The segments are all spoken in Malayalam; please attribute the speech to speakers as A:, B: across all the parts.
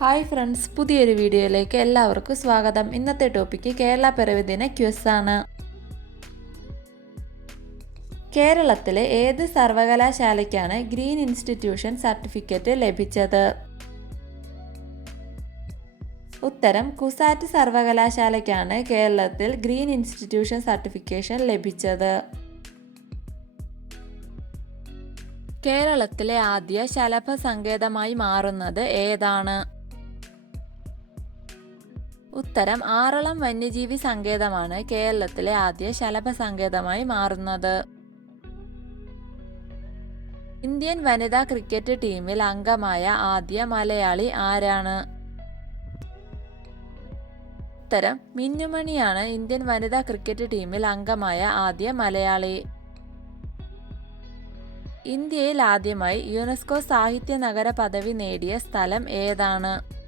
A: ഹായ് ഫ്രണ്ട്സ് പുതിയൊരു വീഡിയോയിലേക്ക് എല്ലാവർക്കും സ്വാഗതം. ഇന്നത്തെ ടോപ്പിക്ക് കേരള പിറവി ദിന ക്വിസ് ആണ്. കേരളത്തിലെ ഏത് സർവകലാശാലയ്ക്കാണ് ഗ്രീൻ ഇൻസ്റ്റിറ്റ്യൂഷൻ സർട്ടിഫിക്കറ്റ് ലഭിച്ചത്? ഉത്തരം കുസാറ്റ് സർവകലാശാലയ്ക്കാണ് കേരളത്തിൽ ഗ്രീൻ ഇൻസ്റ്റിറ്റ്യൂഷൻ സർട്ടിഫിക്കേഷൻ ലഭിച്ചത്. കേരളത്തിലെ ആദ്യ ശലഭ സങ്കേതമായി മാറുന്നത് ഏതാണ്? ഉത്തരം ആറളം വന്യജീവി സങ്കേതമാണ് കേരളത്തിലെ ആദ്യ ശലഭ സങ്കേതമായി മാറുന്നത്. ഇന്ത്യൻ വനിതാ ക്രിക്കറ്റ് ടീമിൽ അംഗമായ ആദ്യ മലയാളി ആരാണ്? ഉത്തരം മിന്നുമണിയാണ് ഇന്ത്യൻ വനിതാ ക്രിക്കറ്റ് ടീമിൽ അംഗമായ ആദ്യ മലയാളി. ഇന്ത്യയിൽ ആദ്യമായി യുനെസ്കോ സാഹിത്യ നഗര പദവി നേടിയ സ്ഥലം ഏതാണ്?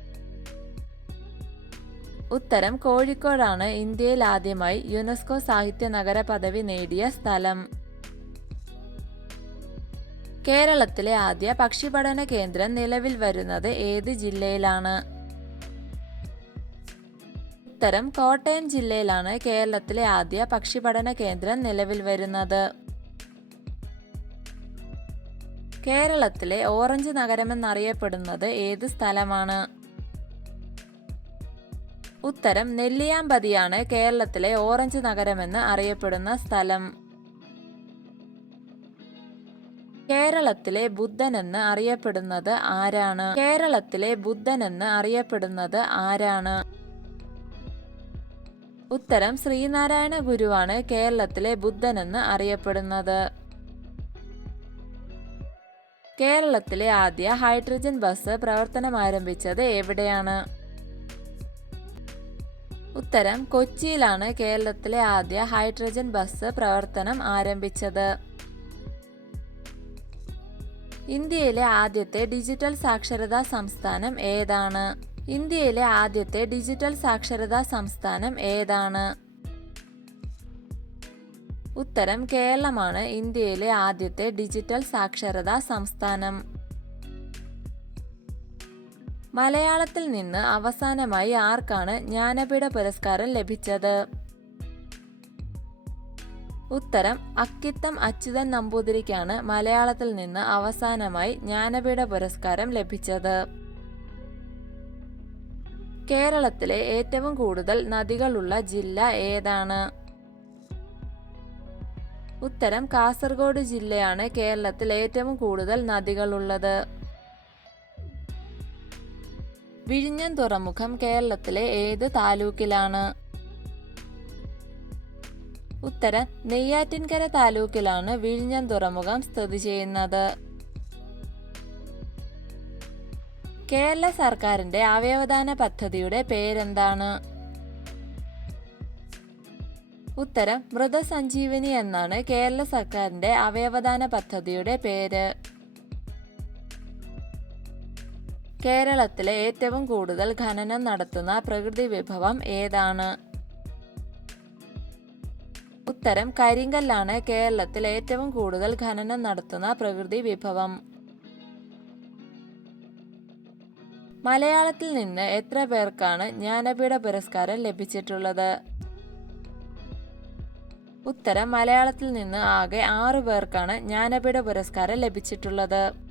A: ഉത്തരം കോഴിക്കോടാണ് ഇന്ത്യയിൽ ആദ്യമായി യുനെസ്കോ സാഹിത്യ നഗര പദവി നേടിയ സ്ഥലം. കേരളത്തിലെ ആദ്യ പക്ഷിപഠന കേന്ദ്രം നിലവിൽ വരുന്നത് ഏത് ജില്ലയിലാണ്? ഉത്തരം കോട്ടയം ജില്ലയിലാണ് കേരളത്തിലെ ആദ്യ പക്ഷിപഠന കേന്ദ്രം നിലവിൽ വരുന്നത്. കേരളത്തിലെ ഓറഞ്ച് നഗരമെന്നറിയപ്പെടുന്നത് ഏത് സ്ഥലമാണ്? ഉത്തരം നെല്ലിയാമ്പതിയാണ് കേരളത്തിലെ ഓറഞ്ച് നഗരമെന്ന് അറിയപ്പെടുന്ന സ്ഥലം. കേരളത്തിലെ ബുദ്ധൻ എന്ന് അറിയപ്പെടുന്നത് ആരാണ്? കേരളത്തിലെ ബുദ്ധൻ എന്ന് അറിയപ്പെടുന്നത് ആരാണ്? ഉത്തരം ശ്രീനാരായണ ഗുരുവാണ് കേരളത്തിലെ ബുദ്ധൻ എന്ന് അറിയപ്പെടുന്നത്. കേരളത്തിലെ ആദ്യ ഹൈഡ്രജൻ ബസ് പ്രവർത്തനം ആരംഭിച്ചത് എവിടെയാണ്? ഉത്തരം കൊച്ചിയിലാണ് കേരളത്തിലെ ആദ്യ ഹൈഡ്രജൻ ബസ് പ്രവർത്തനം ആരംഭിച്ചത്. ഇന്ത്യയിലെ ആദ്യത്തെ ഡിജിറ്റൽ സാക്ഷരതാ സംസ്ഥാനം ഏതാണ്? ഇന്ത്യയിലെ ആദ്യത്തെ ഡിജിറ്റൽ സാക്ഷരതാ സംസ്ഥാനം ഏതാണ്? ഉത്തരം കേരളമാണ് ഇന്ത്യയിലെ ആദ്യത്തെ ഡിജിറ്റൽ സാക്ഷരതാ സംസ്ഥാനം. മലയാളത്തിൽ നിന്ന് അവസാനമായി ആർക്കാണ് ജ്ഞാനപീഠ പുരസ്കാരം ലഭിച്ചത്? ഉത്തരം അക്കിത്തം അച്യുതൻ നമ്പൂതിരിക്കാണ് മലയാളത്തിൽ നിന്ന് അവസാനമായി ജ്ഞാനപീഠ പുരസ്കാരം ലഭിച്ചത്. കേരളത്തിലെ ഏറ്റവും കൂടുതൽ നദികളുള്ള ജില്ല ഏതാണ്? ഉത്തരം കാസർഗോഡ് ജില്ലയാണ് കേരളത്തിൽ ഏറ്റവും കൂടുതൽ നദികളുള്ളത്. വിഴിഞ്ഞം തുറമുഖം കേരളത്തിലെ ഏത് താലൂക്കിലാണ്? ഉത്തരം നെയ്യാറ്റിൻകര താലൂക്കിലാണ് വിഴിഞ്ഞം തുറമുഖം സ്ഥിതി ചെയ്യുന്നത്. കേരള സർക്കാരിന്റെ അവയവദാന പദ്ധതിയുടെ പേരെന്താണ്? ഉത്തരം മൃതസഞ്ജീവനി എന്നാണ് കേരള സർക്കാരിന്റെ അവയവദാന പദ്ധതിയുടെ പേര്. കേരളത്തിലെ ഏറ്റവും കൂടുതൽ ഖനനം നടത്തുന്ന പ്രകൃതി വിഭവം ഏതാണ്? ഉത്തരം കരിങ്കല്ലാണ് കേരളത്തിൽ ഏറ്റവും കൂടുതൽ ഖനനം നടത്തുന്ന പ്രകൃതി വിഭവം. മലയാളത്തിൽ നിന്ന് എത്ര പേർക്കാണ് ജ്ഞാനപീഠ പുരസ്കാരം ലഭിച്ചിട്ടുള്ളത്? ഉത്തരം മലയാളത്തിൽ നിന്ന് ആകെ ആറു പേർക്കാണ് ജ്ഞാനപീഠ പുരസ്കാരം ലഭിച്ചിട്ടുള്ളത്.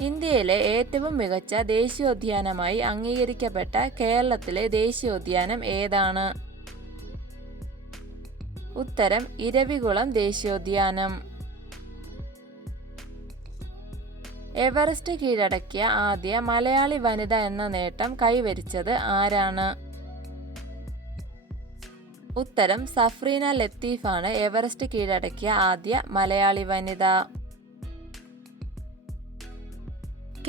A: ഇന്ത്യയിലെ ഏറ്റവും മികച്ച ദേശീയോദ്യാനമായി അംഗീകരിക്കപ്പെട്ട കേരളത്തിലെ ദേശീയോദ്യാനം ഏതാണ്? ഉത്തരം ഇരവികുളം ദേശീയോദ്യാനം. എവറസ്റ്റ് കീഴടക്കിയ ആദ്യ മലയാളി വനിത എന്ന നേട്ടം കൈവരിച്ചത് ആരാണ്? ഉത്തരം സഫ്രീന ലത്തീഫാണ് എവറസ്റ്റ് കീഴടക്കിയ ആദ്യ മലയാളി വനിത.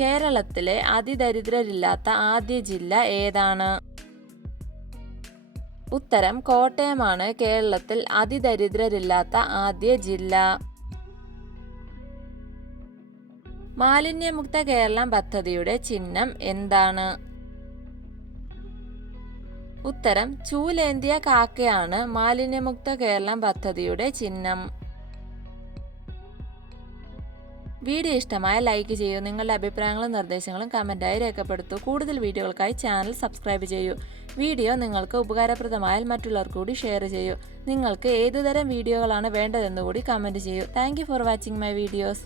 A: കേരളത്തിലെ അതിദരിദ്രരില്ലാത്ത ആദ്യ ജില്ല ഏതാണ്? ഉത്തരം കോട്ടയമാണ്. കേരളത്തിൽ അതിദരിദ്രരില്ലാത്ത ആദ്യ ജില്ല. മാലിന്യമുക്ത കേരളം പദ്ധതിയുടെ ചിഹ്നം എന്താണ്? ഉത്തരം ചൂലേന്തിയ കാക്കയാണ് മാലിന്യമുക്ത കേരളം പദ്ധതിയുടെ ചിഹ്നം. വീഡിയോ ഇഷ്ടമായ ലൈക്ക് ചെയ്യൂ. നിങ്ങളുടെ അഭിപ്രായങ്ങളും നിർദ്ദേശങ്ങളും കമന്റായി രേഖപ്പെടുത്തൂ. കൂടുതൽ വീഡിയോകൾക്കായി ചാനൽ സബ്സ്ക്രൈബ് ചെയ്യൂ. വീഡിയോ നിങ്ങൾക്ക് ഉപകാരപ്രദമായാൽ മറ്റുള്ളവർ കൂടി ഷെയർ ചെയ്യൂ. നിങ്ങൾക്ക് ഏതുതരം വീഡിയോകളാണ് വേണ്ടതെന്ന് കൂടി കമന്റ് ചെയ്യൂ. Thank for watching my videos.